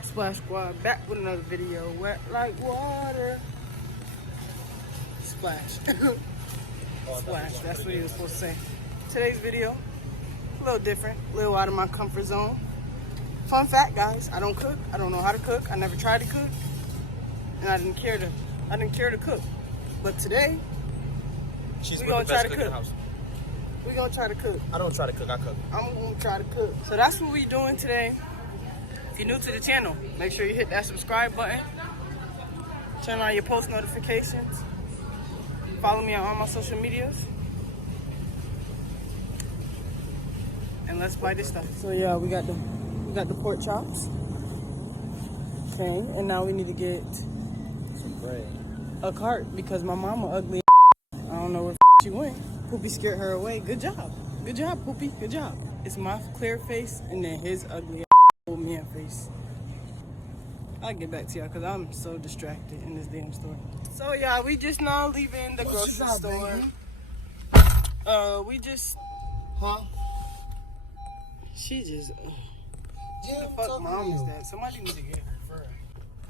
up, Splash Squad? Back with another video. Wet like water. Splash. Splash. That's what he was supposed to say. Today's video, a little different, a little out of my comfort zone. Fun fact, guys, I don't cook. I don't know how to cook. I never tried to cook, and I didn't care to cook. But today, we're gonna try to cook. We're gonna try to cook. I don't try to cook, I cook. I'm gonna try to cook. So that's what we're doing today. If you're new to the channel, make sure you hit that subscribe button. Turn on your post notifications. Follow me on all my social medias. And let's buy this stuff. So yeah, we got the pork chops. Okay, and now we need to get Some bread. a cart because my mama ugly. I don't know where she went. Poopy scared her away. Good job. Good job, Poopy. Good job. It's my clear face and then his ugly old man face. I'll get back to y'all because I'm so distracted in this damn store. So yeah, we just now leaving the grocery store. We just... Huh? She just... Who the fuck mom is that? Somebody need to get her for her.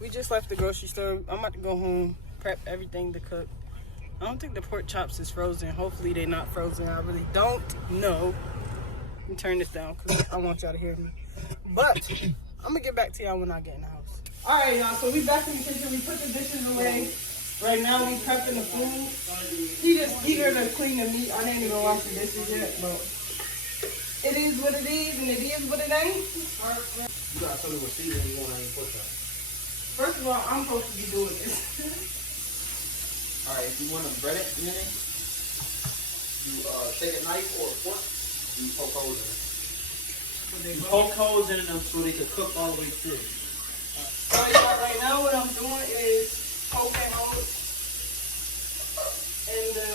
We just left the grocery store. I'm about to go home, prep everything to cook. I don't think the pork chops is frozen. Hopefully they're not frozen. I really don't know. Let me turn this down because I want y'all to hear me. But I'm going to get back to y'all when I get in the house. All right, y'all. So we back in the kitchen. We put the dishes away. Right now we prepping the food. He just eager to clean the meat. I didn't even wash the dishes yet, but it is what it is and it is what it ain't. You gotta tell me what season you want on your pork chop. First of all, I'm supposed to be doing this. Alright, if you want to bread it, you take a knife or a fork, and you poke holes in it. You poke holes in them so they can cook all the way through. So yeah, right now what I'm doing is poking holes in the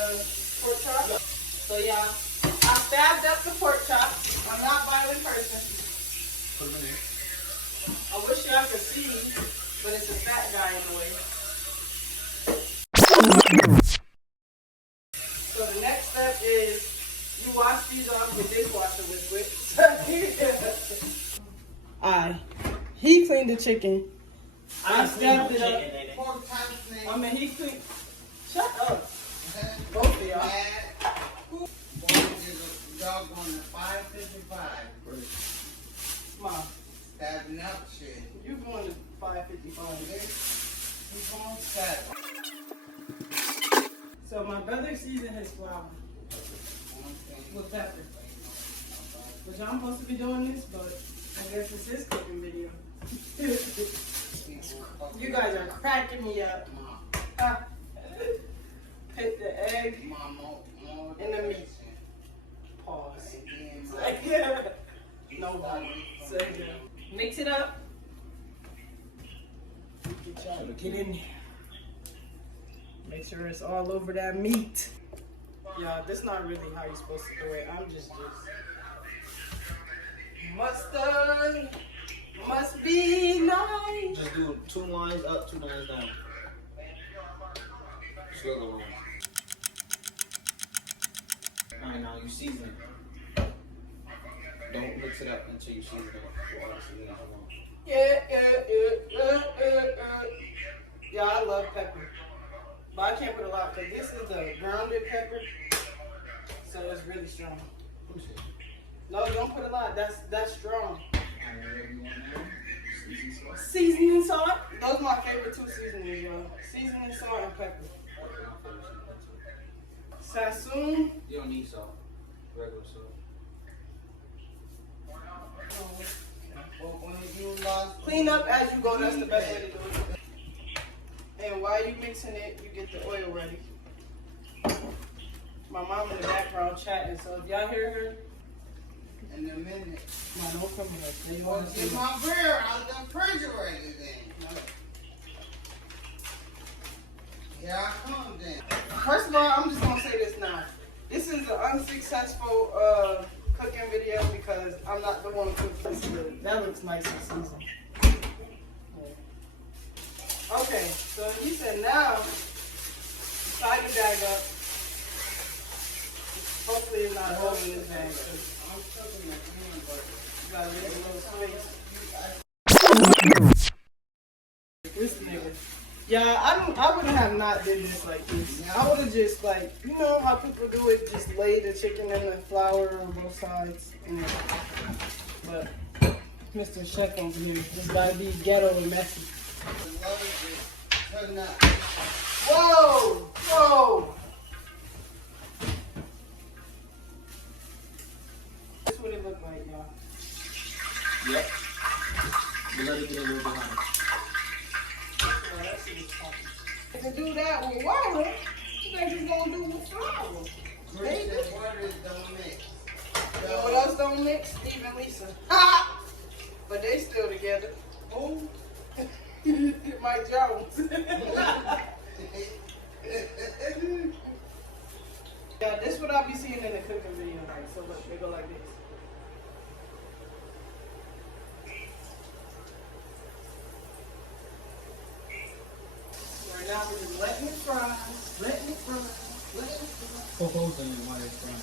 pork chop. So yeah, I stabbed up the pork chop. I'm not a violent person. Put them in there. I wish y'all could see, but it's a fat guy in the way. So the next step is you wash these off with dishwasher liquid. He cleaned the chicken. I stabbed it up. I mean, he cleaned. Shut up. Both of y'all. Dog on the 555. Mom. Stabbing up shit. You going to 555? So my brother seasoned his flour with pepper. Which I'm supposed to be doing this, but I guess it's his cooking video. You guys are cracking me up. Put the egg in the meat. Pause. Yeah. No. So yeah. Mix it up. Get in there. Make sure it's all over that meat. Yeah, this is not really how you're supposed to do it. I'm just mustard must be nice. Just do 2 lines up, 2 lines down. Sugar lines. Alright, now you season it. Don't mix it up until you season it. Yeah. Yeah, I love pepper. But I can't put a lot because this is the grounded pepper. So it's really strong. No, don't put a lot. That's strong. Seasoning salt. Those are my favorite 2 seasonings, y'all. Seasoning salt and pepper. Sassoon. You don't need salt. Regular salt. Clean up as you go. That's the best way to do it. And while you mixing it, you get the oil ready. My mom in the background chatting, so if y'all hear her, in a minute. no, don't come here. You Well, want to get see my beer out of the refrigerator then. Here I come then. First of all, I'm just gonna say this now. This is an unsuccessful cooking video because I'm not the one who cooks this good. That looks nice and seasoned. Okay, so he said now, tie the bag up. Hopefully it's not holding this bag. I'm cooking it, but you gotta leave a little space. Yeah, I would have not did this like this. I would have just like, you know how people do it, just lay the chicken in the flour on both sides. But Mr. Chef over here, this gotta be ghetto and messy. Whoa! Whoa! That's what it looked like, y'all. Yep. We'll let it get a little bit hotter. If you do that with water, you think you're gonna do with flour? Chris said waters don't mix. You know what else don't mix? Steve and Lisa. But they still together. Oh, Mike Jones. Yeah, this is what I'll be seeing in the cooking video. Like, so look, they go like this. Right now we're just letting it fry, letting it fry, letting it fry. Poke holes in it while it's frying.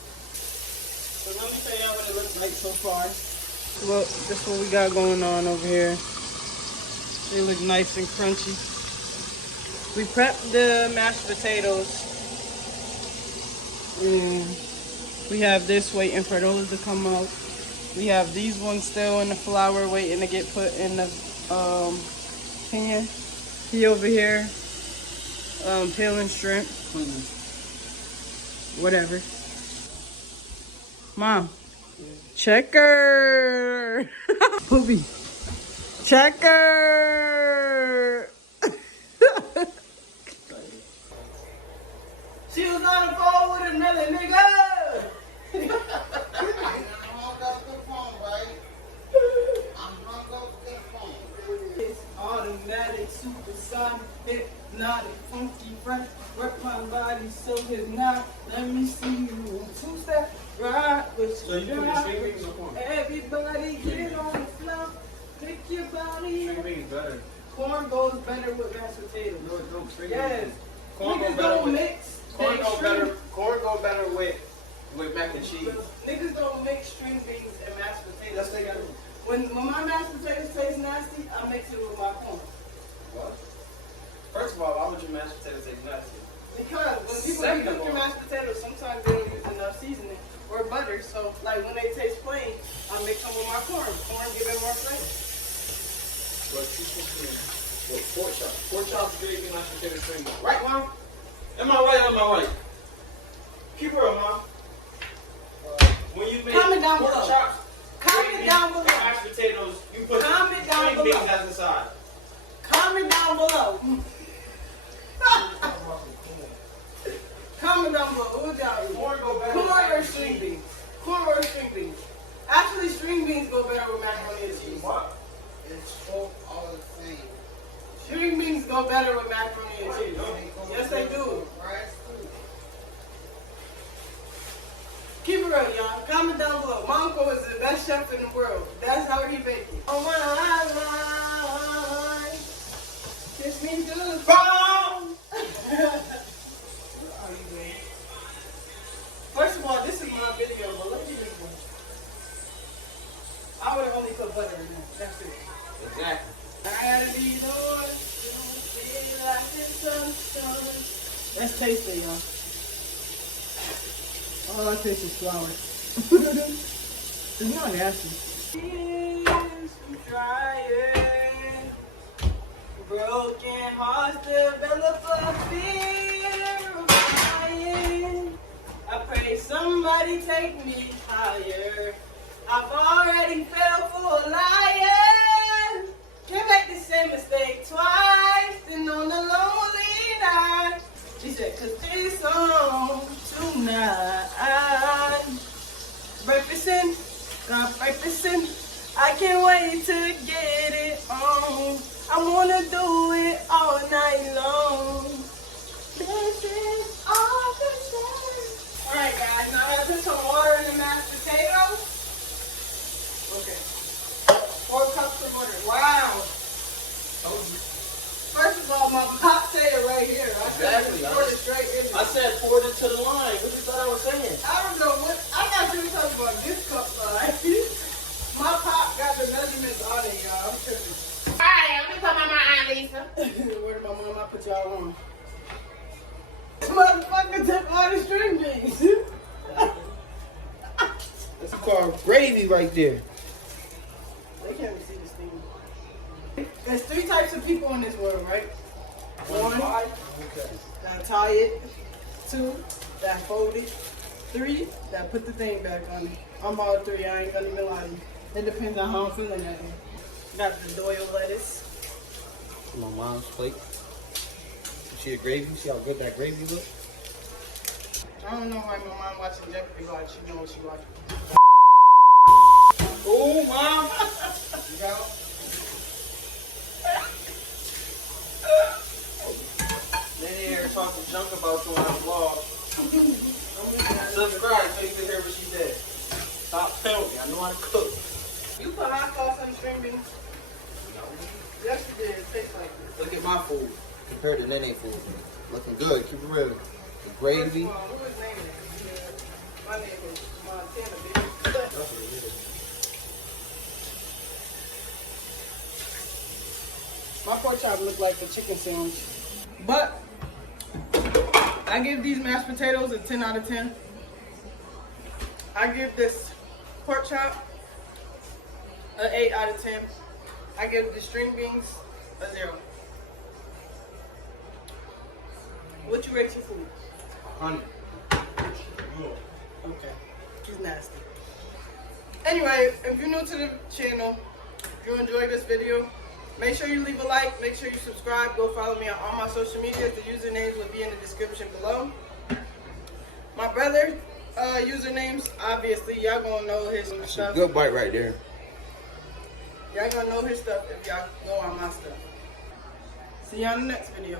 So let me tell y'all what it looks like so far. Look, this is what we got going on over here. They look nice and crunchy. We prepped the mashed potatoes. We have this waiting for those to come out. We have these ones still in the flour waiting to get put in the pan. He over here peeling shrimp. Whatever. Mom. Checker. Poopy. Checker. She was on the phone with another nigga. It's automatic, supersonic, hypnotic, funky, fresh. Work my body so hypnotic. Let me see you in two-step. Right with So you put the string beans or corn? everybody get on the floor. Pick your body String up. beans better. Corn goes better with mashed potatoes. No, it don't. String Yes. beans. Corn Niggas go better don't with mix. corn they go string- better. Corn go better with mac and cheese. Niggas don't mix string beans and mashed potatoes Yes, they together. do. When my mashed potatoes taste nasty, I mix it with my corn. What? First of all, why would your mashed potatoes taste nasty? Because when people Second cook of your all- mashed potatoes, sometimes they don't use enough seasoning or butter. So, like when they taste plain, I mix them with my corn. Corn give it more flavor. Well, pork chops. Pork chops gravy, mashed potato string beans. Right, Mom? Am I right or am I right? Keep her up, Mom. When you make Comment down pork below. chops, Comment gravy, down and below. mashed potatoes, you put Comment down string below. beans as the side. Comment down below. Comment down below. Who y'all eat? Corn go better Corn with or mac and string cheese. beans? Corn or string beans? Actually, string beans go better with macaroni and cheese. What? It's both all the same. String beans go better with macaroni and cheese. Yes, they do. Rice too. Keep it real, y'all. Comment down below. My uncle is the best chef in the world. That's how he make it. Oh my life. Kiss me to the bone. First of all, this is my video, but look at this one. I would have only put butter in there. That's it. Exactly. I gotta be the one. Feel like the sunshine. Let's taste it, y'all. All I taste is flour. It's not nasty. Tears from trying. Broken hearts develop a fear of dying. I pray somebody take me higher. I've already fell for a liar. Can't make the same mistake twice. And on the lonely night, she said, 'cause this song tonight. Breakfasting, got breakfasting. I can't wait to get it on. I wanna do it all night long. This is all the time. Alright guys, now I gotta put some water in the mashed potatoes. Okay. 4 cups of water. Wow. First of all, my pop said it right here. I Exactly. said pour it straight in I there. said pour it to the line. What you thought I was saying? I don't know what, I thought you were talking about this cup size. My what y'all want. This motherfucker took all the string beans. That's called gravy right there. They can't even see this thing. There's 3 types of people in this world, right? 1, that tie it. 2, that fold it. 3, that put the thing back on it. I'm all 3, I ain't gonna even lie to you. It depends on how I'm feeling that day. Got the Doyle lettuce. My mom's plate. See the gravy? See how good that gravy look? I don't know why my mom watching Jeopardy like she knows what she watching. Oh, mom! You got it? Then they here talking junk about you on the vlog. Subscribe so you can hear what she said. Stop telling me. I know how to cook. You put hot sauce on the string beans? Yes, you did. It tastes like this. Look at my food compared to Nene food. Looking good. Keep it real. The gravy. First of all, who is naming it? My name is Montana, baby. My pork chop look like a chicken sandwich. But I give these mashed potatoes a 10 out of 10. I give this pork chop an 8 out of 10. I give the string beans a 0. What you rate your food? 100. Okay. He's nasty. Anyway, if you're new to the channel, if you enjoyed this video, make sure you leave a like, make sure you subscribe, go follow me on all my social media. The usernames will be in the description below. My brother usernames, obviously, y'all gonna know his stuff. Good bite right there. Y'all gonna know his stuff if y'all go on my stuff. See y'all in the next video.